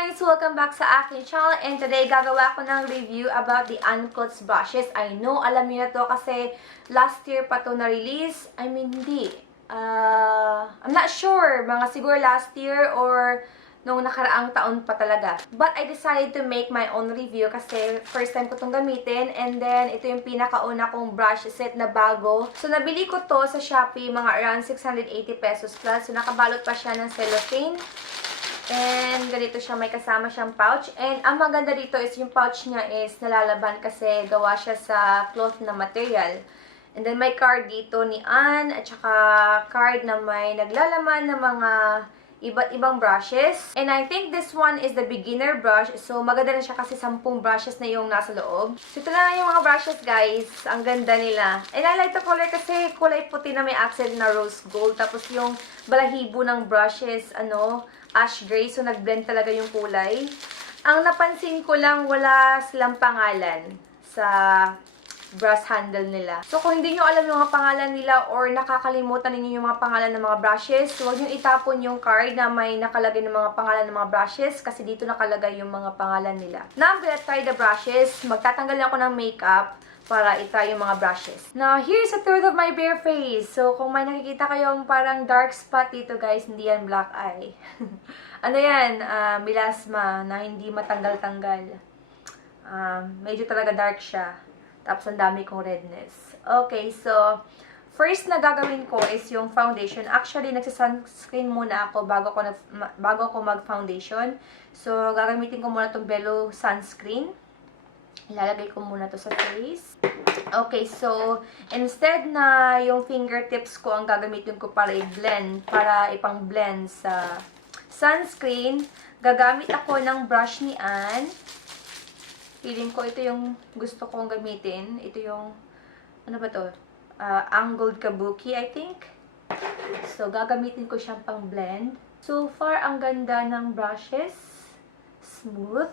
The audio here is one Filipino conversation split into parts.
guys! Welcome back sa aking channel and today gagawa ko ng review about the CLUTZ brushes. I know, alam niyo na to kasi last year pa to na-release. I mean, hindi. I'm not sure. Mga siguro last year or nung nakaraang taon pa talaga. But I decided to make my own review kasi first time ko itong gamitin. And then, ito yung pinakauna kong brush set na bago. So, nabili ko to sa Shopee, mga around 680 pesos plus. So, nakabalot pa siya ng cellophane. And ganito siya, may kasama siyang pouch. And ang maganda dito is yung pouch niya is nalalaban kasi gawa siya sa cloth na material. And then may card dito ni Ann at saka card na may naglalaman ng mga iba't ibang brushes. And I think this one is the beginner brush. So maganda na siya kasi 10 brushes na yung nasa loob. So ito na yung mga brushes guys. Ang ganda nila. And I like the color kasi kulay puti na may accent na rose gold. Tapos yung balahibo ng brushes, ash gray. So, nag-blend talaga yung kulay. Ang napansin ko lang, wala silang pangalan sa brush handle nila. So, kung hindi nyo alam yung mga pangalan nila or nakakalimutan ninyo yung mga pangalan ng mga brushes, huwag nyo itapon yung card na may nakalagay ng mga pangalan ng mga brushes kasi dito nakalagay yung mga pangalan nila. Now, I'm gonna try the brushes. Magtatanggal ako ng makeup para itry yung mga brushes. Now, here's a tour of my bare face. So, kung may nakikita kayong parang dark spot dito, guys, hindi yan black eye. Ano yan? Melasma na hindi matanggal-tanggal. Medyo talaga dark siya. Tapos, ang dami kong redness. Okay, so, first na gagawin ko is yung foundation. Actually, nagsisunscreen muna ako bago ako mag-foundation. So, gagamitin ko muna itong Bello sunscreen. Ilalagay ko muna to sa face. Okay, so, instead na yung fingertips ko ang gagamitin ko para i-blend, para ipang-blend sa sunscreen, gagamit ako ng brush ni Ann. Feeling ko ito yung gusto kong gamitin. Ito yung, ano ba to? Angled Kabuki, I think. So, gagamitin ko siyang pang-blend. So far, ang ganda ng brushes. Smooth.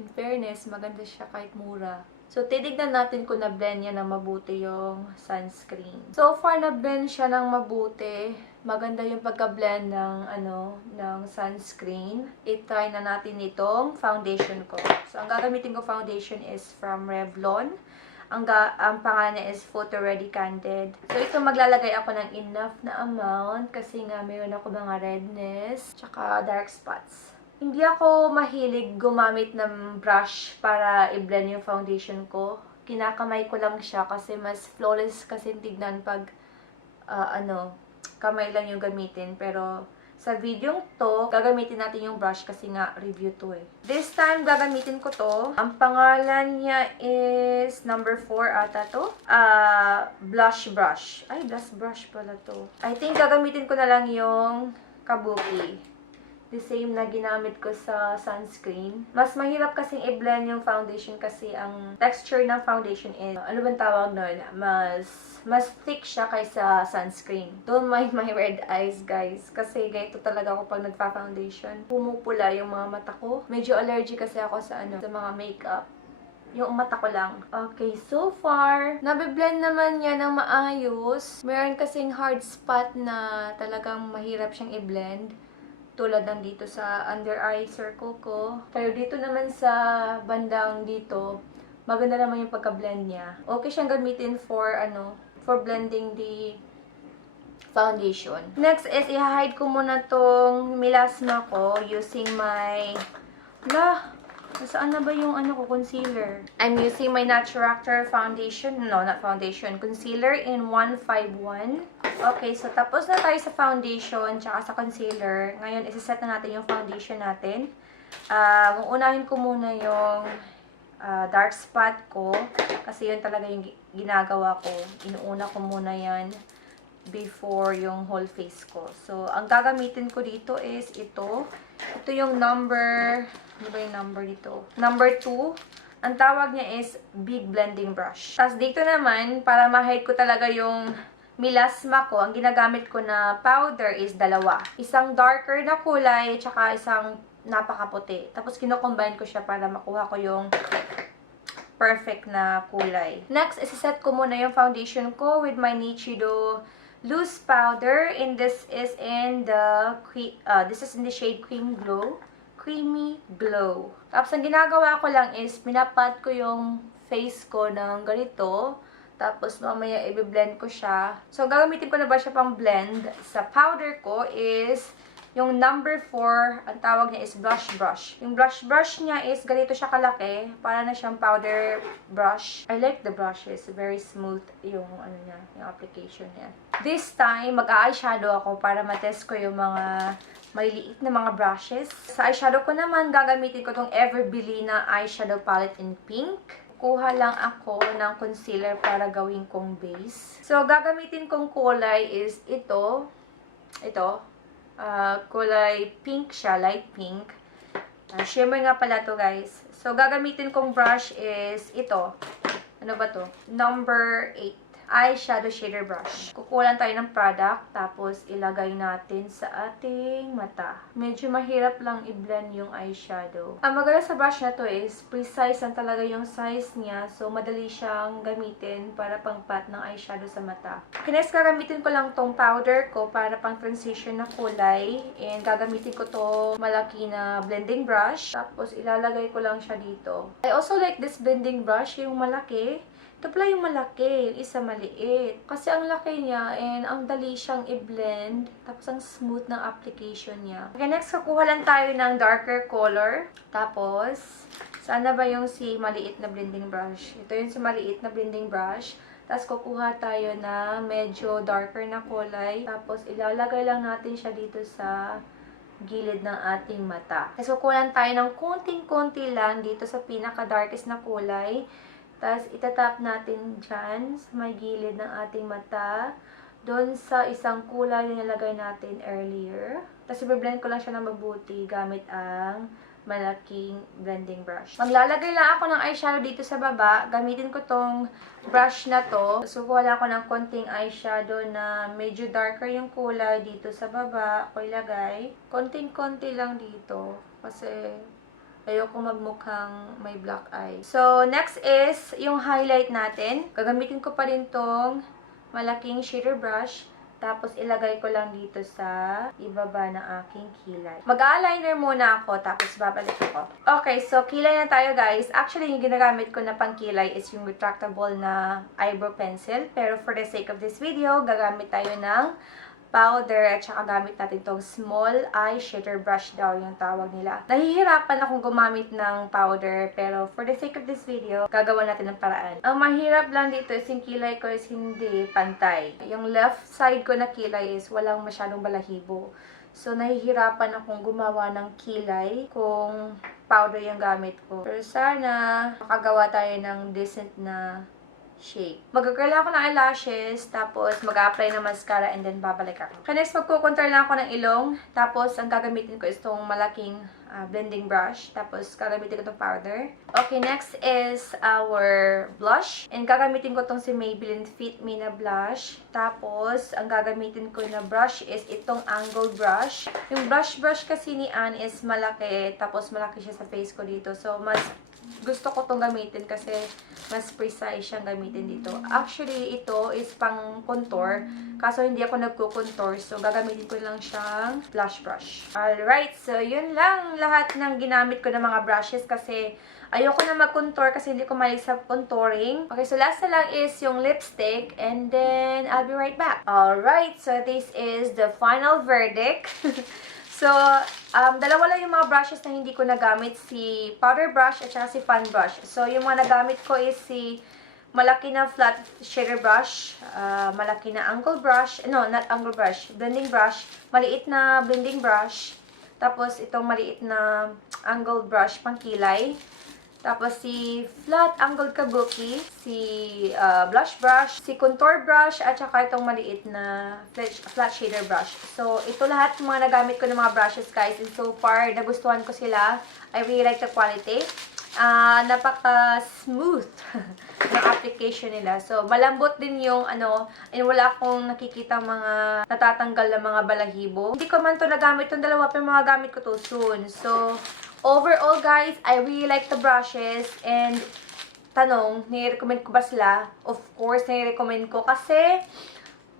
In fairness, maganda siya kahit mura. So, titignan natin kung na-blend niya ng mabuti yung sunscreen. So far, na-blend siya ng mabuti. Maganda yung pagka-blend ng sunscreen. I-try na natin itong foundation ko. So, ang gagamitin ko foundation is from Revlon. Ang pangalan niya is Photo Ready Candid. So, ito maglalagay ako ng enough na amount kasi nga mayroon ako mga redness tsaka dark spots. Hindi ako mahilig gumamit ng brush para i-blend yung foundation ko. Kinakamay ko lang siya kasi mas flawless kasi tignan pag kamay lang yung gamitin. Pero sa video to, gagamitin natin yung brush kasi nga review to eh. This time, gagamitin ko to. Ang pangalan niya is number 4 ata to. Blush brush. Ay, blush brush pala to. I think gagamitin ko na lang yung Kabuki. The same na ginamit ko sa sunscreen. Mas mahirap kasing i-blend yung foundation kasi ang texture ng foundation is, ano bang tawag nun? Mas thick siya kaysa sunscreen. Don't mind my red eyes, guys. Kasi ganito talaga ako pag nagpa-foundation. Pumupula yung mga mata ko. Medyo allergic kasi ako sa sa mga makeup. Yung mata ko lang. Okay, so far, nabiblend naman niya ng maayos. Meron kasing hard spot na talagang mahirap siyang i-blend. Tulad ng dito sa under eye circle ko. Pero dito naman sa bandang dito, maganda naman yung pagka-blend niya. Okay siyang gamitin for blending the foundation. Next is i-hide ko muna tong melasma ko using my saan na ba yung concealer? I'm using my Naturactor foundation. No, not foundation. Concealer in 151. Okay, so tapos na tayo sa foundation tsaka sa concealer. Ngayon, isa-set na natin yung foundation natin. Unahin ko muna yung dark spot ko. Kasi yun talaga yung ginagawa ko. Inuuna ko muna yan before yung whole face ko. So, ang gagamitin ko dito is ito. Ito yung number, ano ba yung number dito? Number 2. Ang tawag niya is Big Blending Brush. Tapos dito naman, para ma-hide ko talaga yung melasma ko, ang ginagamit ko na powder is dalawa. Isang darker na kulay, tsaka isang napakaputi. Tapos kino-combine ko siya para makuha ko yung perfect na kulay. Next, isa-set ko muna yung foundation ko with my Nichido loose powder, and this is in the shade Cream Glow. creamy glow. Tapos, ang ginagawa ko lang is, pinapat ko yung face ko ng ganito. Tapos, mamaya, i-blend ko siya. So, gagamitin ko na ba siya pang blend? Sa powder ko is, yung number 4, ang tawag niya is blush brush. Yung blush brush niya is, ganito siya kalaki. Para na siyang powder brush. I like the brushes. Very smooth yung, niya, yung application niya. This time, mag-eyeshadow ako para matest ko yung mga may liit na mga brushes. Sa eyeshadow ko naman, gagamitin ko tong Everbili na eyeshadow palette in pink. Kuha lang ako ng concealer para gawin kong base. So, gagamitin kong kulay is ito. Ito. Kulay pink siya, light pink. Shimmer nga pala to, guys. So, gagamitin kong brush is ito. Ano ba to? Number 8. Eyeshadow shader brush. Kukulan tayo ng product, tapos ilagay natin sa ating mata. Medyo mahirap lang i-blend yung eyeshadow. Ang maganda sa brush na to is, precise lang talaga yung size niya, so madali siyang gamitin para pang-pat ng eyeshadow sa mata. Okay, next, gagamitin ko lang tong powder ko para pang transition na kulay. And gagamitin ko to malaki na blending brush, tapos ilalagay ko lang siya dito. I also like this blending brush, yung malaki. Ito pala yung malaki, yung isa maliit. Kasi ang laki niya and ang dali siyang i-blend. Tapos ang smooth ng application niya. Okay, next kukuha lang tayo ng darker color. Tapos, sana ba yung si maliit na blending brush? Ito yung si maliit na blending brush. Tapos kukuha tayo na medyo darker na kulay. Tapos ilalagay lang natin siya dito sa gilid ng ating mata. Tapos kukuha tayo ng konting-konti lang dito sa pinaka-darkest na kulay. Tapos, itatap natin dyan sa may gilid ng ating mata. Doon sa isang kulay na nilagay natin earlier. Tapos, i-blend ko lang siya ng mabuti gamit ang malaking blending brush. Maglalagay lang ako ng eyeshadow dito sa baba. Gamitin ko tong brush na to. So, kuha ako ng konting eyeshadow na medyo darker yung kulay dito sa baba. Ako ilagay. Konting-konti lang dito. Kasi ayoko magmukhang may black eye. So, next is yung highlight natin. Gagamitin ko pa rin tong malaking shader brush. Tapos, ilagay ko lang dito sa ibaba ng aking kilay. Mag-eyeliner muna ako, tapos babalik ako. Okay, so kilay na tayo, guys. Actually, yung ginagamit ko na pang kilay is yung retractable na eyebrow pencil. Pero for the sake of this video, gagamit tayo ng powder at saka gamit natin tong small eyeshadow brush daw yung tawag nila. Nahihirapan akong gumamit ng powder pero for the sake of this video, gagawa natin ng paraan. Ang mahirap lang dito is yung kilay ko is hindi pantay. Yung left side ko na kilay is walang masyadong balahibo. So, nahihirapan akong gumawa ng kilay kung powder yung gamit ko. Pero sana makagawa tayo ng decent na shape. Mag-curl ako ng eyelashes, tapos mag-apply ng mascara, and then babalik ako. Okay, next, magkukontour lang ako ng ilong. Tapos, ang gagamitin ko is itong malaking blending brush. Tapos, gagamitin ko itong powder. Okay, next is our blush. And gagamitin ko itong si Maybelline Fit Me na blush. Tapos, ang gagamitin ko na brush is itong angled brush. Yung brush kasi ni Anne is malaki. Tapos, malaki siya sa face ko dito. So, mas gusto ko itong gamitin kasi mas precise siyang gamitin dito. Actually, ito is pang contour. Kaso hindi ako nagko-contour. So, gagamitin ko lang siyang blush brush. Alright, so yun lang lahat ng ginamit ko ng mga brushes kasi ayoko na mag-contour kasi hindi ko mahilig sa contouring. Okay, so last na lang is yung lipstick and then I'll be right back. Alright, so this is the final verdict. So, dalawa lang yung mga brushes na hindi ko nagamit, si powder brush at saka si fan brush. So, yung mga nagamit ko is si malaki na flat shader brush, malaki na angle brush, no, not angle brush, blending brush, maliit na blending brush, tapos itong maliit na angle brush pang kilay. Tapos si flat angled kabuki, si blush brush, si contour brush, at saka itong maliit na flat shader brush. So, ito lahat mga nagamit ko ng mga brushes, guys. And so far, nagustuhan ko sila. I really like the quality. Napaka-smooth ng application nila. So, malambot din yung and wala akong nakikita mga natatanggal na mga balahibo. Hindi ko man to nagamit itong dalawa, pero mga gamit ko to soon. So, overall, guys, I really like the brushes. And, tanong, nire-recommend ko ba sila? Of course, nire-recommend ko kasi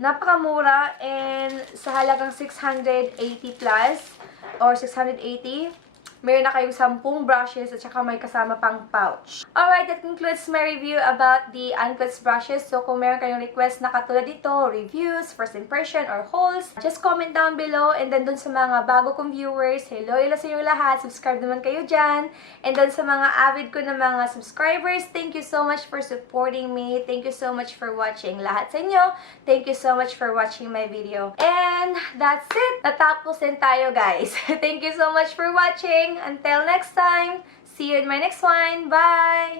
napakamura and sa halagang 680 plus or 680, Meron na kayong 10 brushes at saka may kasama pang pouch. Alright, that concludes my review about the CLUTZ brushes. So, kung meron kayong request na katulad dito, reviews, first impression, or hauls, just comment down below. And then, dun sa mga bago kong viewers, hello sa inyo lahat. Subscribe naman kayo dyan. And dun sa mga avid ko na mga subscribers, thank you so much for supporting me. Thank you so much for watching. Lahat sa inyo, thank you so much for watching my video. And that's it. Natapos din tayo, guys. Thank you so much for watching. Until next time, see you in my next one. Bye!